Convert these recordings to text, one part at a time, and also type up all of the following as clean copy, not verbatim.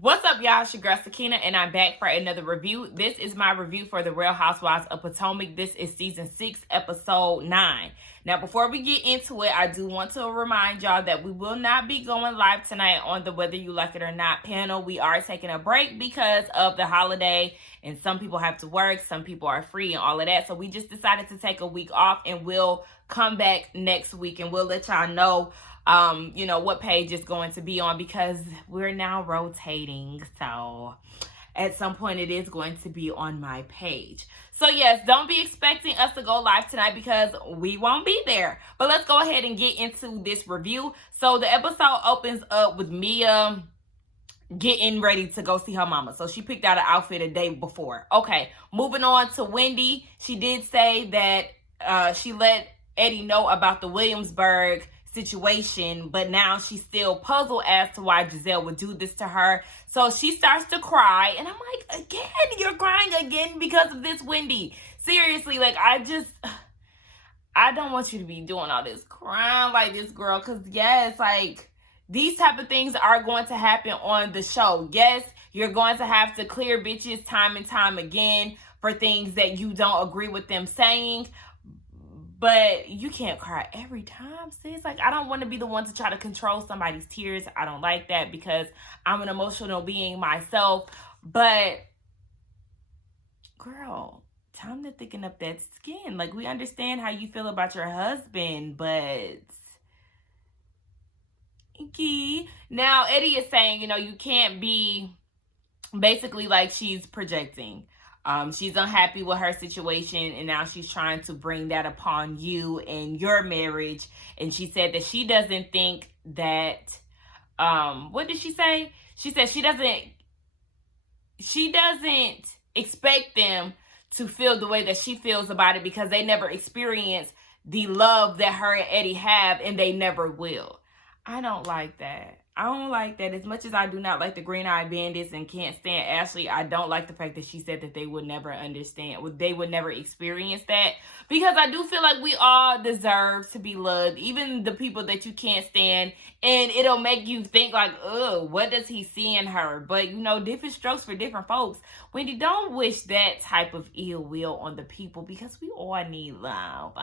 What's up, y'all? It's your girl Sakina, and I'm back for another review. This is my review for the Real Housewives of Potomac. This is season 6, episode 9. Now, before we get into it, I do want to remind y'all that we will not be going live tonight on the Whether You Like It or Not panel. We are taking a break because of the holiday, and some people have to work, some people are free, and all of that. So we just decided to take a week off, and we'll come back next week, and we'll let y'all know what page it's going to be on, because we're now rotating. So at some point it is going to be on my page. So yes, don't be expecting us to go live tonight because we won't be there. But let's go ahead and get into this review. So the episode opens up with Mia getting ready to go see her mama. So she picked out an outfit a day before. Okay, moving on to Wendy. She did say that she let Eddie know about the Williamsburg situation, but now she's still puzzled as to why Gizelle would do this to her. So she starts to cry, and I'm like, again, you're crying again because of this, Wendy. Seriously, like, I don't want you to be doing all this crying like this, girl, because yes, like, these type of things are going to happen on the show. Yes, you're going to have to clear bitches time and time again for things that you don't agree with them saying. But you can't cry every time, sis. Like, I don't want to be the one to try to control somebody's tears. I don't like that because I'm an emotional being myself. But, girl, time to thicken up that skin. Like, we understand how you feel about your husband, but now Eddie is saying, you can't be basically like she's projecting. She's unhappy with her situation, and now she's trying to bring that upon you and your marriage. And she said that she doesn't think that, what did she say? She said she doesn't expect them to feel the way that she feels about it because they never experienced the love that her and Eddie have, and they never will. I don't like that. I don't like that. As much as I do not like the Green Eyed Bandits and can't stand Ashley, I don't like the fact that she said that they would never understand, they would never experience that. Because I do feel like we all deserve to be loved, even the people that you can't stand. And it'll make you think like, oh, what does he see in her? But, different strokes for different folks. Wendy, don't wish that type of ill will on the people because we all need love.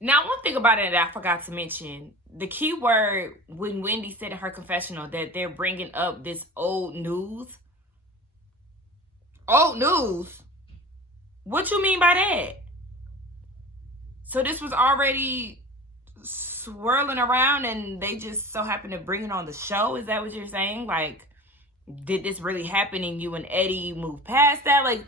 Now, one thing about it that I forgot to mention, the key word when Wendy said in her confessional that they're bringing up this old news. Old news? What you mean by that? So this was already swirling around and they just so happened to bring it on the show? Is that what you're saying? Like, did this really happen and you and Eddie move past that? Like,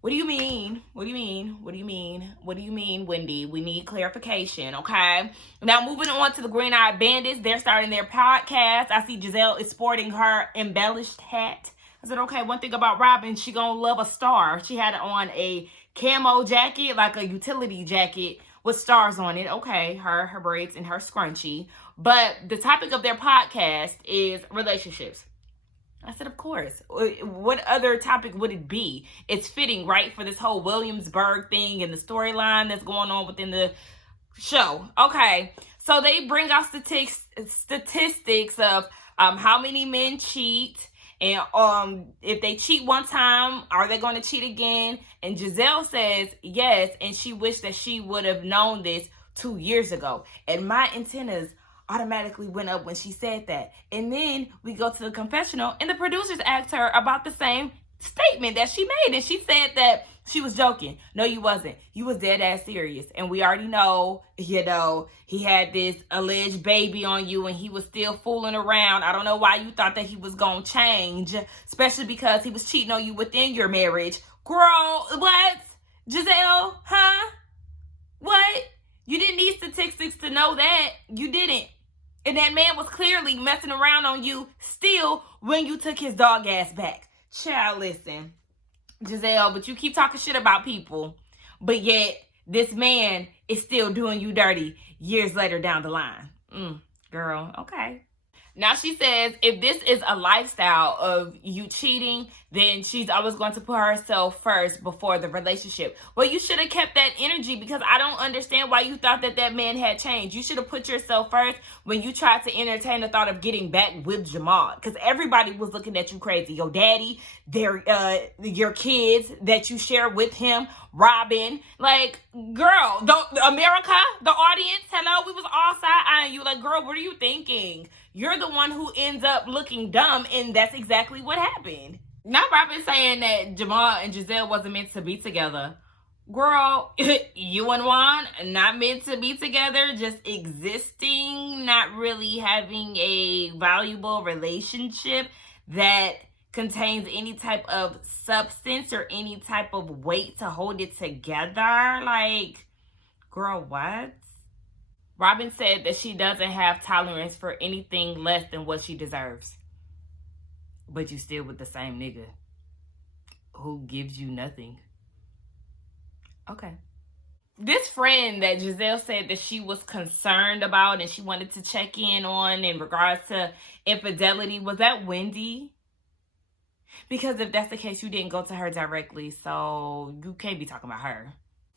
what do you mean? What do you mean? What do you mean? What do you mean, Wendy? We need clarification, okay? Now, moving on to the Green Eyed Bandits. They're starting their podcast. I see Gizelle is sporting her embellished hat. I said, okay, one thing about Robyn, she gonna love a star. She had on a camo jacket, like a utility jacket with stars on it. Okay, her braids and her scrunchie. But the topic of their podcast is relationships. I said, of course. What other topic would it be? It's fitting, right, for this whole Williamsburg thing and the storyline that's going on within the show. Okay, so they bring out statistics of how many men cheat, and if they cheat one time, are they going to cheat again? And Gizelle says yes, and she wished that she would have known this 2 years ago. And my antennas automatically went up when she said that. And then we go to the confessional, and the producers asked her about the same statement that she made, and she said that she was joking. No, you wasn't. You was dead ass serious. And we already know, he had this alleged baby on you, and he was still fooling around. I don't know why you thought that he was gonna change, especially because he was cheating on you within your marriage. Girl, what? Gizelle, huh? What? You didn't need statistics to know that. You didn't. And that man was clearly messing around on you still when you took his dog ass back. Child, listen, Gizelle, but you keep talking shit about people, but yet this man is still doing you dirty years later down the line. Girl, okay. Now she says if this is a lifestyle of you cheating, then she's always going to put herself first before the relationship. Well, you should have kept that energy, because I don't understand why you thought that that man had changed. You should have put yourself first when you tried to entertain the thought of getting back with Jamal, because everybody was looking at you crazy. Your daddy, your kids that you share with him, Robyn. Like, girl, the America, the audience, hello, we was all side-eyeing you. Like, girl, what are you thinking? You're the one who ends up looking dumb, and that's exactly what happened. Now Robyn saying that Jamal and Giselle wasn't meant to be together. Girl, you and Juan not meant to be together, just existing, not really having a valuable relationship that contains any type of substance or any type of weight to hold it together. Like, girl, what? Robyn said that she doesn't have tolerance for anything less than what she deserves. But you still with the same nigga who gives you nothing. Okay. This friend that Giselle said that she was concerned about and she wanted to check in on in regards to infidelity, was that Wendy? Because if that's the case, you didn't go to her directly, so you can't be talking about her.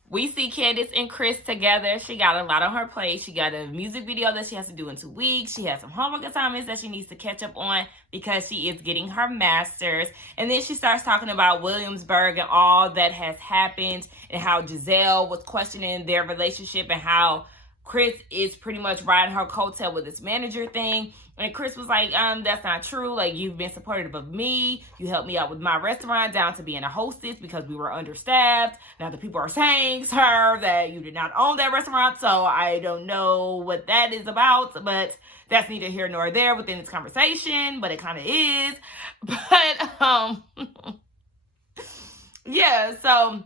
We see Candiace and Chris together. She got a lot on her plate. She got a music video that she has to do in 2 weeks. She has some homework assignments that she needs to catch up on because she is getting her master's. And then she starts talking about Williamsburg and all that has happened and how Giselle was questioning their relationship and how Chris is pretty much riding her coattail with this manager thing. And Chris was like, that's not true. Like, you've been supportive of me. You helped me out with my restaurant down to being a hostess because we were understaffed. Now the people are saying, sir, that you did not own that restaurant. So I don't know what that is about. But that's neither here nor there within this conversation. But it kind of is. But, yeah. So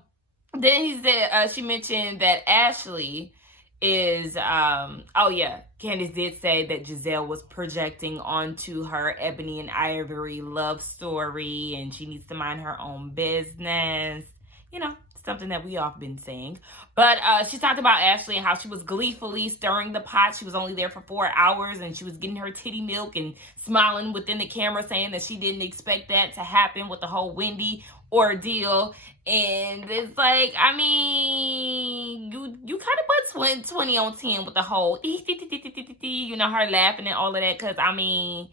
then he said, she mentioned that Ashley is Candiace did say that Giselle was projecting onto her Ebony and Ivory love story and she needs to mind her own business, something that we all been saying. But she talked about Ashley and how she was gleefully stirring the pot. She was only there for 4 hours and she was getting her titty milk and smiling within the camera, saying that she didn't expect that to happen with the whole Wendy ordeal. And it's like, I mean, you kind of put 20 on 10 with the whole her laughing and all of that, because I mean,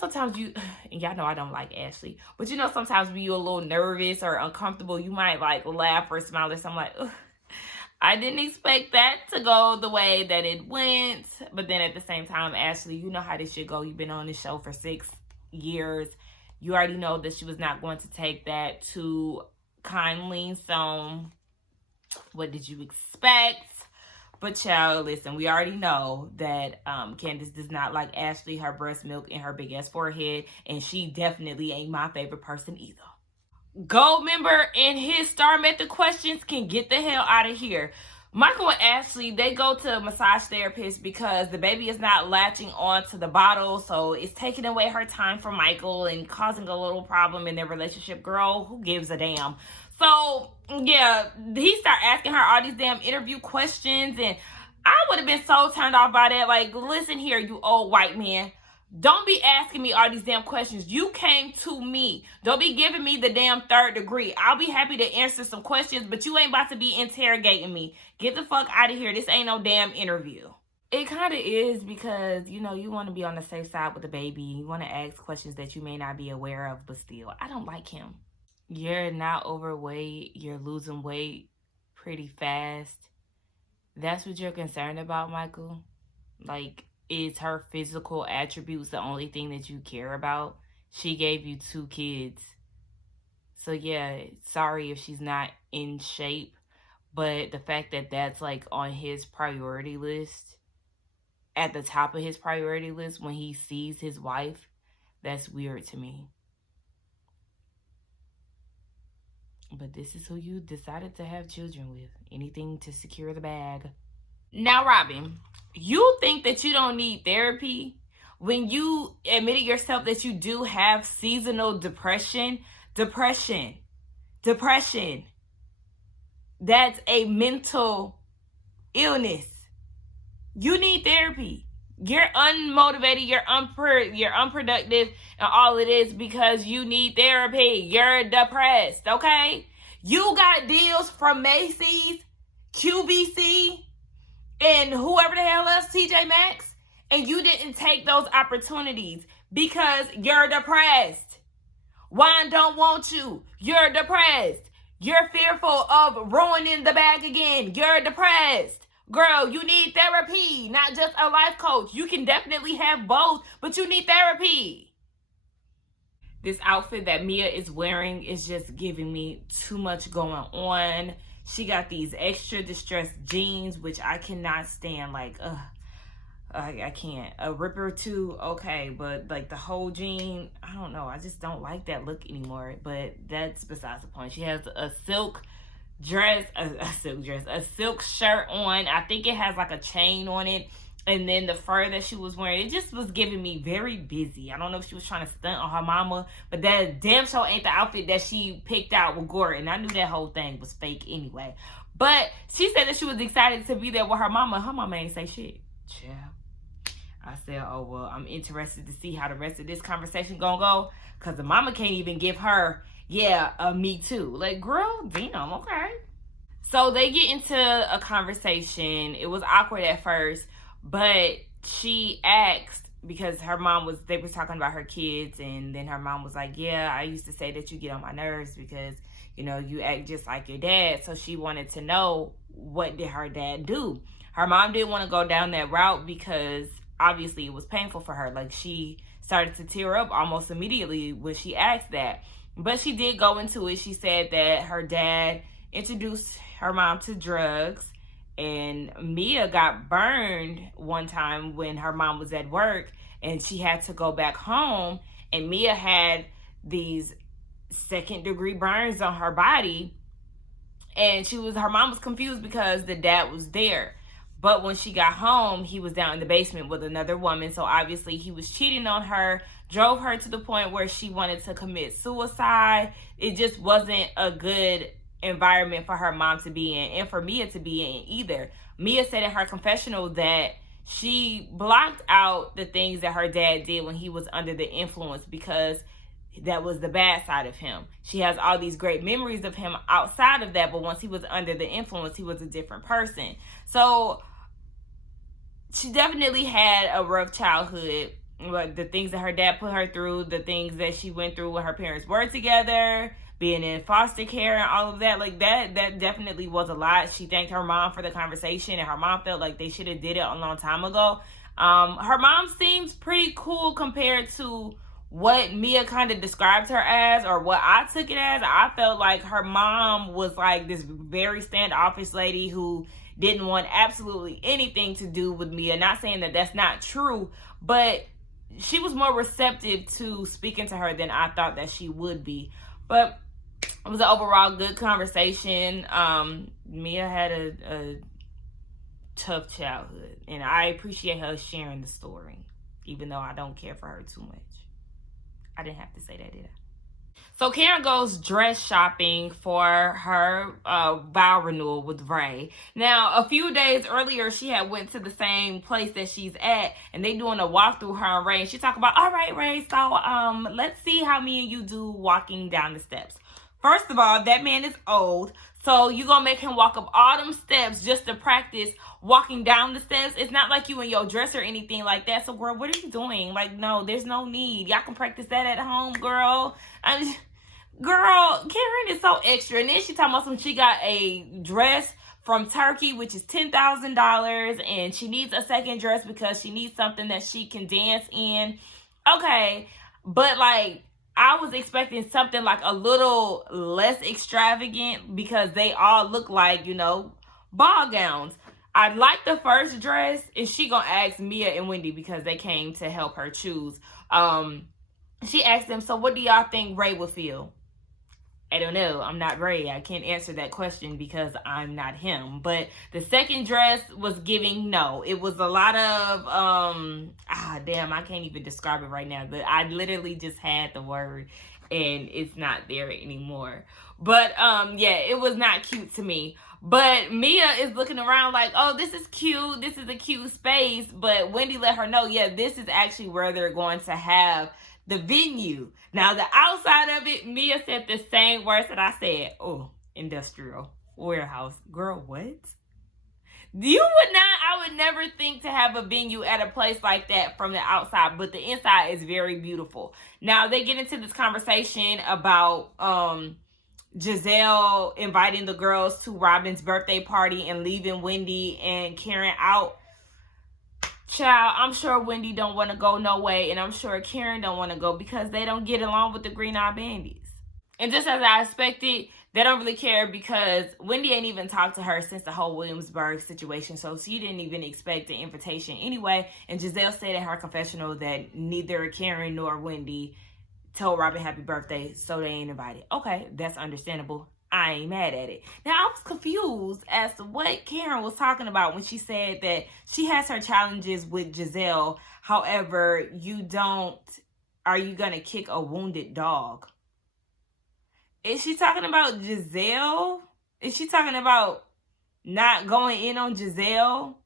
sometimes and y'all know I don't like Ashley, but sometimes when you're a little nervous or uncomfortable, you might like laugh or smile or something like, ugh, I didn't expect that to go the way that it went. But then at the same time, Ashley, you know how this shit go. You've been on this show for 6 years. You already know that she was not going to take that too kindly. So what did you expect? But child, listen, we already know that Candiace does not like Ashley, her breast milk, and her big ass forehead. And she definitely ain't my favorite person either. Gold member and his Star Method questions can get the hell out of here. Michael and Ashley, they go to a massage therapist because the baby is not latching on to the bottle. So it's taking away her time from Michael and causing a little problem in their relationship. Girl, who gives a damn? So, yeah, he started asking her all these damn interview questions. And I would have been so turned off by that. Like, listen here, you old white man. Don't be asking me all these damn questions. You came to me. Don't be giving me the damn 3rd degree. I'll be happy to answer some questions, but you ain't about to be interrogating me. Get the fuck out of here. This ain't no damn interview. It kind of is because, you want to be on the safe side with the baby. You want to ask questions that you may not be aware of, but still, I don't like him. You're not overweight. You're losing weight pretty fast. That's what you're concerned about, Michael? Like, is her physical attributes the only thing that you care about? She gave you 2 kids. So yeah, sorry if she's not in shape. But the fact that that's like on his priority list, at the top of his priority list when he sees his wife, that's weird to me. But this is who you decided to have children with. Anything to secure the bag. Now, Robyn, you think that you don't need therapy when you admitted yourself that you do have seasonal depression. Depression. That's a mental illness. You need therapy. You're unmotivated, you're unproductive, and all it is because you need therapy. You're depressed, okay? You got deals from Macy's, QVC, and whoever the hell else, TJ Maxx, and you didn't take those opportunities because you're depressed. Wine don't want you. You're depressed. You're fearful of ruining the bag again. You're depressed. Girl, you need therapy, not just a life coach. You can definitely have both, but you need therapy. This outfit that Mia is wearing is just giving me too much going on. She got these extra distressed jeans, which I cannot stand. Like, I can't. A rip or two, okay, but like the whole jean, I don't know. I just don't like that look anymore. But that's besides the point. She has a silk dress, a silk shirt on. I think it has like a chain on it. And then the fur that she was wearing, it just was giving me very busy. I don't know if she was trying to stunt on her mama, but that damn show ain't the outfit that she picked out with Gordon. I knew that whole thing was fake anyway. But she said that she was excited to be there with her mama. Her mama ain't say shit. Yeah. I said, oh, well, I'm interested to see how the rest of this conversation gonna go. Because the mama can't even give her, me too. Like, girl, damn, okay. So they get into a conversation. It was awkward at first. But she asked, because they were talking about her kids, and then her mom was like, yeah, I used to say that you get on my nerves because, you act just like your dad. So she wanted to know, what did her dad do? Her mom didn't want to go down that route because obviously it was painful for her. Like, she started to tear up almost immediately when she asked that. But she did go into it. She said that her dad introduced her mom to drugs. And Mia got burned one time when her mom was at work and she had to go back home. And Mia had these second-degree burns on her body. And her mom was confused because the dad was there. But when she got home, he was down in the basement with another woman. So obviously he was cheating on her, drove her to the point where she wanted to commit suicide. It just wasn't a good environment for her mom to be in and for Mia to be in either. Mia said in her confessional that she blocked out the things that her dad did when he was under the influence because that was the bad side of him. She has all these great memories of him outside of that, but once he was under the influence, he was a different person. So she definitely had a rough childhood. The things that her dad put her through, the things that she went through when her parents were together, being in foster care and all of that, like that definitely was a lot. She thanked her mom for the conversation, and her mom felt like they should have did it a long time ago. Her mom seems pretty cool compared to what Mia kind of described her as, or what I took it as. I felt like her mom was like this very standoffish lady who didn't want absolutely anything to do with Mia. Not saying that that's not true, but she was more receptive to speaking to her than I thought that she would be. But it was an overall good conversation. Mia had a tough childhood, and I appreciate her sharing the story, even though I don't care for her too much. I didn't have to say that, did I? So Karen goes dress shopping for her vow renewal with Ray. Now, a few days earlier, she had went to the same place that she's at, and they doing a walkthrough, her and Ray. And she talked about, all right, Ray, so let's see how me and you do walking down the steps. First of all, that man is old, so you gonna make him walk up all them steps just to practice walking down the steps. It's not like you in your dress or anything like that. So, girl, what are you doing? Like, no, there's no need. Y'all can practice that at home, girl. Girl, Karen is so extra. And then she talking about she got a dress from Turkey, which is $10,000, and she needs a second dress because she needs something that she can dance in. Okay, but like, I was expecting something like a little less extravagant because they all look like, ball gowns. I like the first dress, and she gonna ask Mia and Wendy because they came to help her choose. She asked them, so what do y'all think Ray would feel? I don't know. I'm not Ray. I can't answer that question because I'm not him. But the second dress was giving no. It was a lot of damn, I can't even describe it right now. But I literally just had the word and it's not there anymore. But yeah, it was not cute to me. But Mia is looking around like, oh, this is cute. This is a cute space. But Wendy let her know, yeah, this is actually where they're going to have the venue. Now, the outside of it, Mia said the same words that I said. Oh, industrial warehouse. Girl, what? I would never think to have a venue at a place like that from the outside, but the inside is very beautiful. Now, they get into this conversation about Giselle inviting the girls to Robyn's birthday party and leaving Wendy and Karen out. Child, I'm sure Wendy don't want to go no way, and I'm sure Karen don't want to go because they don't get along with the Eyed Bandits. And just as I expected, they don't really care because Wendy ain't even talked to her since the whole Williamsburg situation, so she didn't even expect the invitation anyway. And Giselle said in her confessional that neither Karen nor Wendy told Robyn happy birthday, so they ain't invited. Okay, that's understandable. I ain't mad at it. Now, I was confused as to what Karen was talking about when she said that she has her challenges with Giselle. However, are you going to kick a wounded dog? Is she talking about Giselle? Is she talking about not going in on Giselle?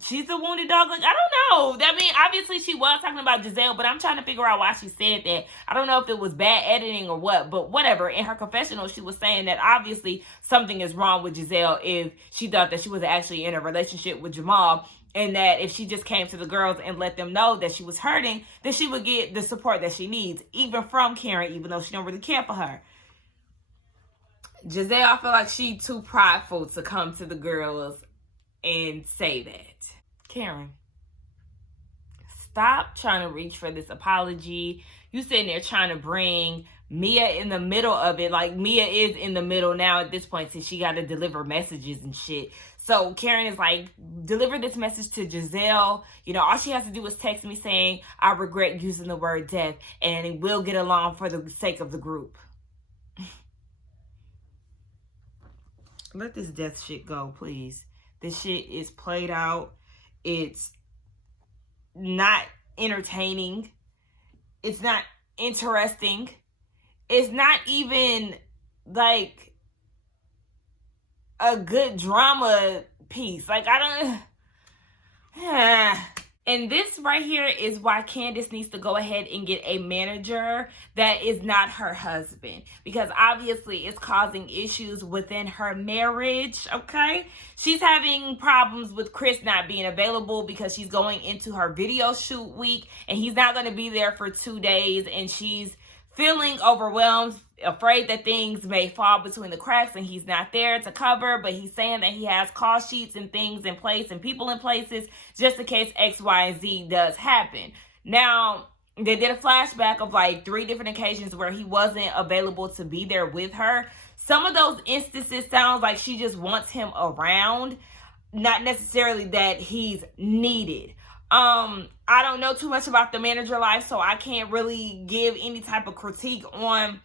She's a wounded dog? Like, I don't know. I mean, obviously she was talking about Giselle, but I'm trying to figure out why she said that. I don't know if it was bad editing or what, but whatever. In her confessional, she was saying that obviously something is wrong with Giselle if she thought that she was actually in a relationship with Jamal, and that if she just came to the girls and let them know that she was hurting, then she would get the support that she needs, even from Karen, even though she don't really care for her. Giselle, I feel like she too prideful to come to the girls and say that. Karen, stop trying to reach for this apology. You sitting there trying to bring Mia in the middle of it. Like, Mia is in the middle now at this point since she got to deliver messages and shit. So Karen is like, deliver this message to Giselle. You know, all she has to do is text me saying, I regret using the word death, and we'll get along for the sake of the group. Let this death shit go, please. This shit is played out. It's not entertaining. It's not interesting. It's not even like a good drama piece. Like, I don't... And this right here is why Candiace needs to go ahead and get a manager that is not her husband. Because obviously it's causing issues within her marriage, okay? She's having problems with Chris not being available because she's going into her video shoot week and he's not going to be there for 2 days, and she's feeling overwhelmed, afraid that things may fall between the cracks and he's not there to cover, but he's saying that he has call sheets and things in place and people in places just in case X, Y, and Z does happen. Now, they did a flashback of like 3 different occasions where he wasn't available to be there with her. Some of those instances sounds like she just wants him around, not necessarily that he's needed. I don't know too much about the manager life, so I can't really give any type of critique on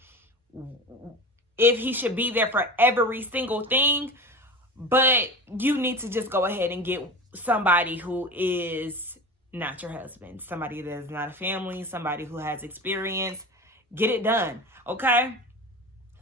if he should be there for every single thing. But you need to just go ahead and get somebody who is not your husband, somebody that is not a family, somebody who has experience. Get it done, okay?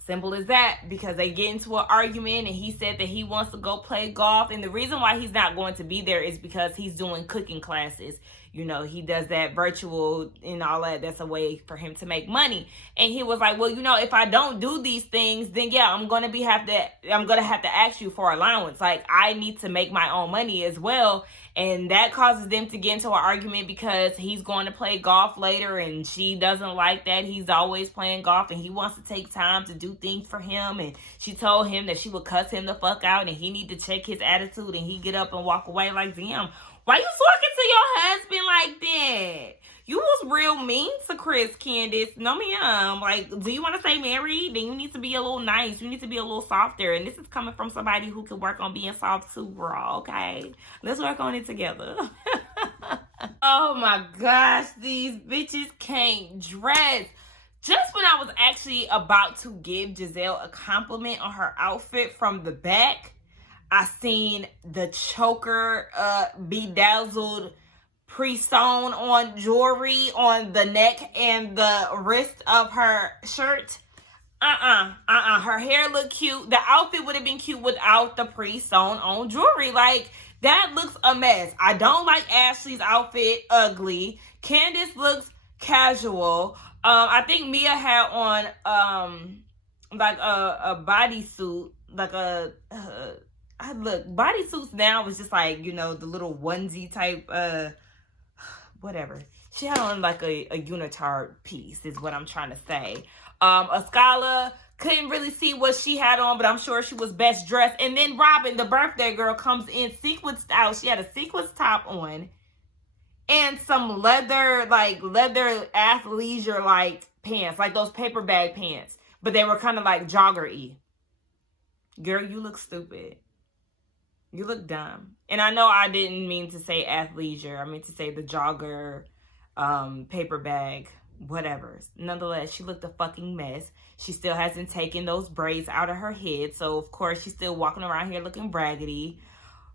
Simple as that, because they get into an argument and he said that he wants to go play golf. And the reason why he's not going to be there is because he's doing cooking classes. You know, he does that virtual and all that. That's a way for him to make money. And he was like, well, you know, if I don't do these things, then yeah, I'm going to have to ask you for allowance. Like, I need to make my own money as well. And that causes them to get into an argument because he's going to play golf later and she doesn't like that. He's always playing golf and he wants to take time to do things for him. And she told him that she would cuss him the fuck out and he need to check his attitude, and he get up and walk away. Like, damn, why you talking to your husband like that? You was real mean to Chris, Candiace. No, ma'am. Like, do you want to stay married? Then you need to be a little nice. You need to be a little softer. And this is coming from somebody who can work on being soft too, girl, okay? Let's work on it together. Oh, my gosh. These bitches can't dress. Just when I was actually about to give Giselle a compliment on her outfit from the back, I seen the choker bedazzled pre-sewn on jewelry on the neck and the wrist of her shirt. Her hair looked cute. The outfit would have been cute without the pre-sewn on jewelry. Like, that looks a mess. I don't like Ashley's outfit. Ugly. Candiace looks casual. I think Mia had on like a bodysuit, like bodysuits now was just like, you know, the little onesie type whatever. She had on like a unitard piece is what I'm trying to say. Ascala couldn't really see what she had on, but I'm sure she was best dressed. And then Robyn, the birthday girl, comes in sequin style. She had a sequin top on and some leather athleisure like pants, like those paper bag pants, but they were kind of like jogger-y. Girl, you look stupid. You look dumb. And I know I didn't mean to say athleisure. I meant to say the jogger, paper bag, whatever. Nonetheless, she looked a fucking mess. She still hasn't taken those braids out of her head. So, of course, she's still walking around here looking braggedy.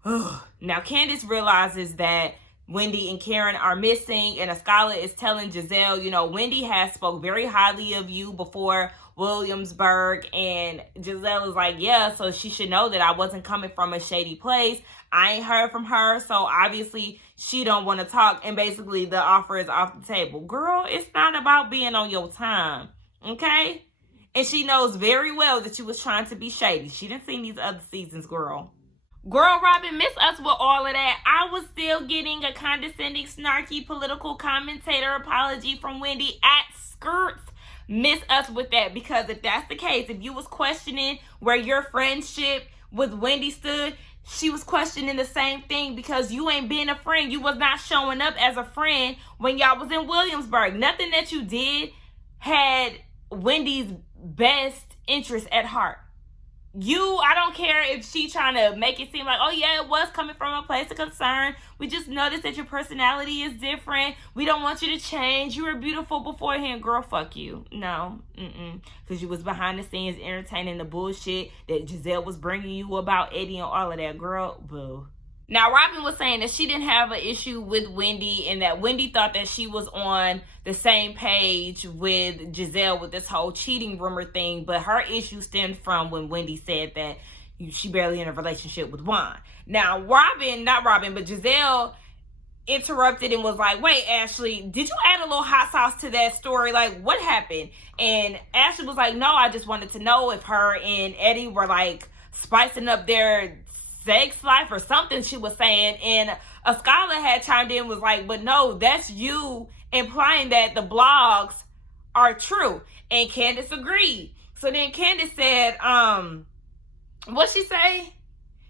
Now, Candiace realizes that Wendy and Karen are missing. And Ascala is telling Giselle, you know, Wendy has spoke very highly of you before Williamsburg, and Giselle is like, yeah, so she should know that I wasn't coming from a shady place. I ain't heard from her, so obviously she don't want to talk, and basically the offer is off the table. Girl, it's not about being on your time, okay? And she knows very well that you was trying to be shady. She didn't see these other seasons, girl. Girl, Robyn, miss us with all of that. I was still getting a condescending, snarky political commentator apology from Wendy at skirts. Miss us with that, because if that's the case, if you was questioning where your friendship with Wendy stood, she was questioning the same thing, because you ain't being a friend. You was not showing up as a friend when y'all was in Williamsburg. Nothing that you did had Wendy's best interest at heart. I don't care if she trying to make it seem like, oh yeah, it was coming from a place of concern. We just noticed that your personality is different. We don't want you to change. You were beautiful beforehand. Girl, fuck you. No. Because you was behind the scenes entertaining the bullshit that Giselle was bringing you about Eddie and all of that. Girl, boo. Now, Robyn was saying that she didn't have an issue with Wendy, and that Wendy thought that she was on the same page with Giselle with this whole cheating rumor thing, but her issue stemmed from when Wendy said that she barely in a relationship with Juan. Now, Giselle interrupted and was like, wait, Ashley, did you add a little hot sauce to that story? Like, what happened? And Ashley was like, no, I just wanted to know if her and Eddie were like spicing up their sex life or something, she was saying. And Ascala had chimed in, was like, but no, that's you implying that the blogs are true. And Candiace agreed. So then Candiace said, what'd she say?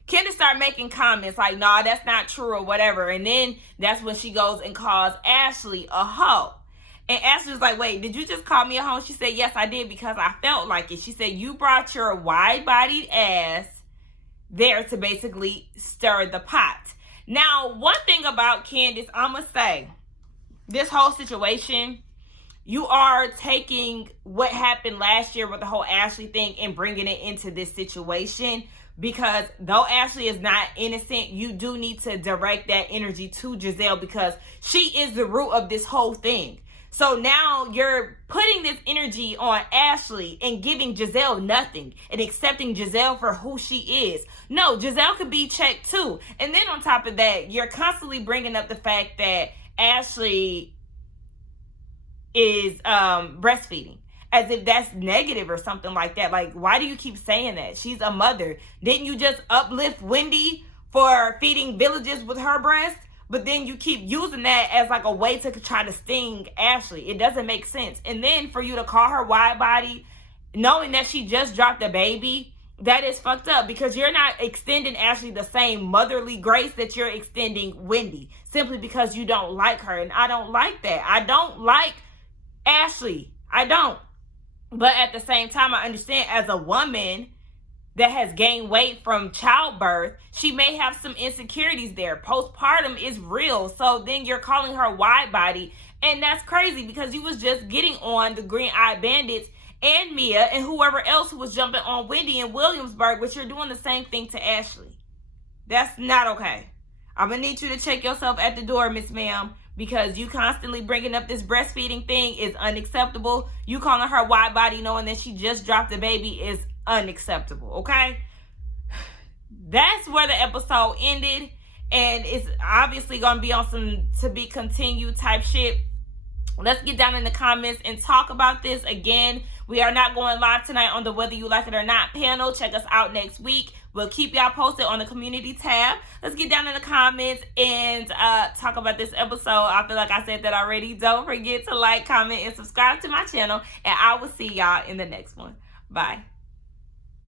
Candiace started making comments like, nah, that's not true or whatever. And then that's when she goes and calls Ashley a hoe. And Ashley was like, wait, did you just call me a hoe? She said, yes, I did, because I felt like it. She said, you brought your wide-bodied ass there to basically stir the pot. Now, one thing about Candiace, I'm going to say, this whole situation, you are taking what happened last year with the whole Ashley thing and bringing it into this situation, because though Ashley is not innocent, you do need to direct that energy to Giselle, because she is the root of this whole thing. So now you're putting this energy on Ashley and giving Giselle nothing and accepting Giselle for who she is. No, Giselle could be checked too. And then on top of that, you're constantly bringing up the fact that Ashley is breastfeeding, as if that's negative or something like that. Like, why do you keep saying that? She's a mother. Didn't you just uplift Wendy for feeding villages with her breast? But then you keep using that as like a way to try to sting Ashley. It doesn't make sense. And then for you to call her wide body, knowing that she just dropped a baby, that is fucked up, because you're not extending Ashley the same motherly grace that you're extending Wendy, simply because you don't like her. And I don't like that. I don't like Ashley. I don't. But at the same time, I understand, as a woman that has gained weight from childbirth, she may have some insecurities there. Postpartum is real. So then you're calling her wide body And that's crazy because you was just getting on the Green Eyed Bandits and Mia and whoever else who was jumping on Wendy in Williamsburg, but you're doing the same thing to Ashley. That's not okay. I'm going to need you to check yourself at the door, Miss Ma'am, because you constantly bringing up this breastfeeding thing is unacceptable. You calling her wide body knowing that she just dropped a baby is unacceptable, okay? That's where the episode ended, and it's obviously going to be on some to be continued type shit. Let's get down in the comments and talk about this. Again, we are not going live tonight on the Whether You Like It or Not panel. Check us out next week. We'll keep y'all posted on the community tab. Let's get down in the comments and talk about this episode. I feel like I said that already. Don't forget to like, comment, and subscribe to my channel. And I will see y'all in the next one. Bye.